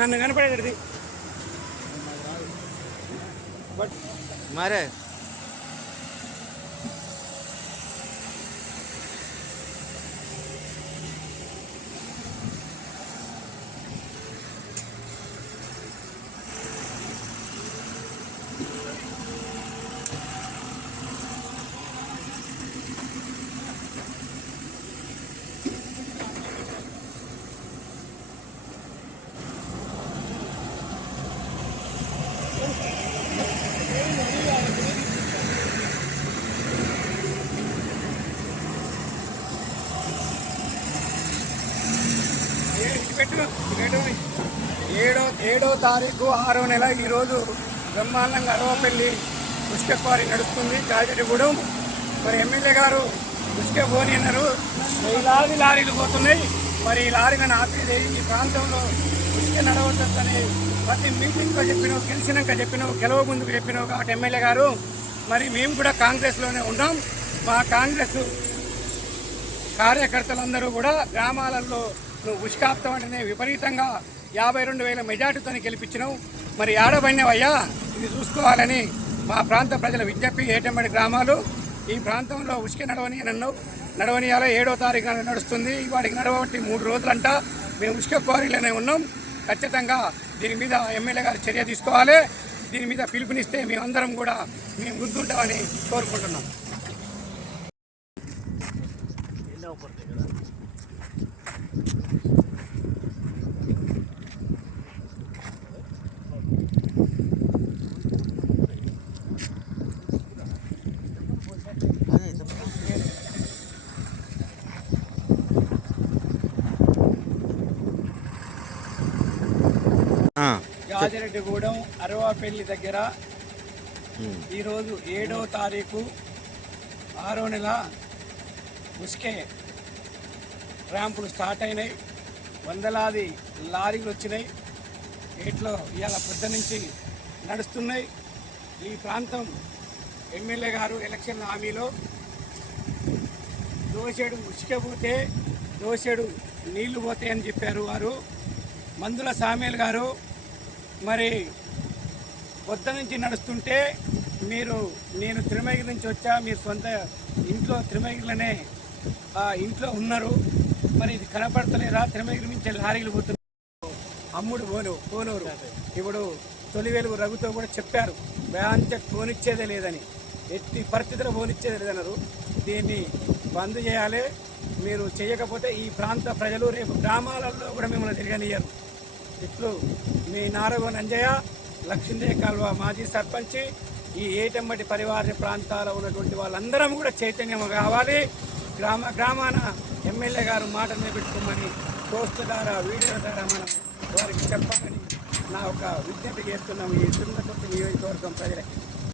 నన్ను కనపడేది మరే ఏడో తారీఖు 6వ నెల ఈరోజు బ్రహ్మాండంగా అరవపల్లి ఉష్క క్వారీ నడుస్తుంది కాజటిగూడెం. మరి ఎమ్మెల్యే గారు ఉష్క పోని అన్నారు. లారీలు పోతున్నాయి. మరి ఈ లారీలను ఆపేది ఈ ప్రాంతంలో ఉష్క నడవద్దని ప్రతి మీటింగ్లో చెప్పినావు, గెలిచినాక చెప్పినావు, గెలవ ముందుకు చెప్పినావు కాబట్టి ఎమ్మెల్యే గారు మరి మేము కూడా కాంగ్రెస్లోనే ఉన్నాం. మా కాంగ్రెస్ కార్యకర్తలందరూ కూడా గ్రామాలలో నువ్వు ఉష్కాప్తం అంటేనే విపరీతంగా 52,000 మెజార్టీతో గెలిపించినావు. మరి ఆడబడినవయ్యా ఇది చూసుకోవాలని మా ప్రాంత ప్రజల విజ్ఞప్తి. ఏటమ్మడి గ్రామాలు ఈ ప్రాంతంలో ఉష్క నడవనియాలో 7వ తారీఖు నడుస్తుంది. వాడికి నడవబట్టి 3 రోజులంట. మేము ఉష్క క్వారీలోనే ఉన్నాం. ఖచ్చితంగా దీని మీద ఎమ్మెల్యే గారు చర్య తీసుకోవాలి. దీని మీద పిలుపునిస్తే మేమందరం కూడా మేము గుర్తుంటామని కోరుకుంటున్నాం. యాజిరెడ్డిగూడెం అరవాపల్లి దగ్గర ఈరోజు 7వ తారీఖు 6వ నెల ఉష్కే ర్యాంపులు స్టార్ట్ అయినాయి. వందలాది లారీలు వచ్చినాయి. వీటిలో ఇవాళ పొద్దు నుంచి నడుస్తున్నాయి. ఈ ప్రాంతం ఎమ్మెల్యే గారు ఎలక్షన్ హామీలో దోసెడు ఉష్క పోతే దోసెడు నీళ్లు పోతాయని చెప్పారు వారు. మందుల సామేల్ గారు మరి పొద్దు నుంచి నడుస్తుంటే నేను తిరుమగిరి నుంచి వచ్చా, మీరు సొంత ఇంట్లో తిరుమగిరిలోనే ఇంట్లో ఉన్నారు, మరి ఇది కనపడతలేరా? తిరుమగిరి నుంచి లారీలు పోతున్నారు. అమ్ముడు పోనూరు ఇప్పుడు తొలి వెలుగు రఘుతో కూడా చెప్పారు బ్యాంచెట్ పోనిచ్చేదే లేదని, ఎట్టి పరిస్థితుల్లో పోనిచ్చేదే లేదన్నారు. దీన్ని బంద్ చేయాలి. మీరు చేయకపోతే ఈ ప్రాంత ప్రజలు రేపు గ్రామాలలో కూడా మిమ్మల్ని తిరగనియ్యరు. ఇట్లు మీ నారగో నంజయ్య, లక్ష్మీదే కాల్వ మాజీ సర్పంచ్. ఈ ఏటమ్మటి పరివార ప్రాంతాల్లో ఉన్నటువంటి వాళ్ళందరం కూడా చైతన్యం కావాలి. గ్రామాన ఎమ్మెల్యే గారు మాట నిలబెట్టుకోమని పోస్ట్ ద్వారా వీడియో ద్వారా మనం వారికి చెప్పాలని నా ఒక విజ్ఞప్తి చేస్తున్నాము ఈ తుంగతుర్తి నియోజకవర్గం ప్రజలకి.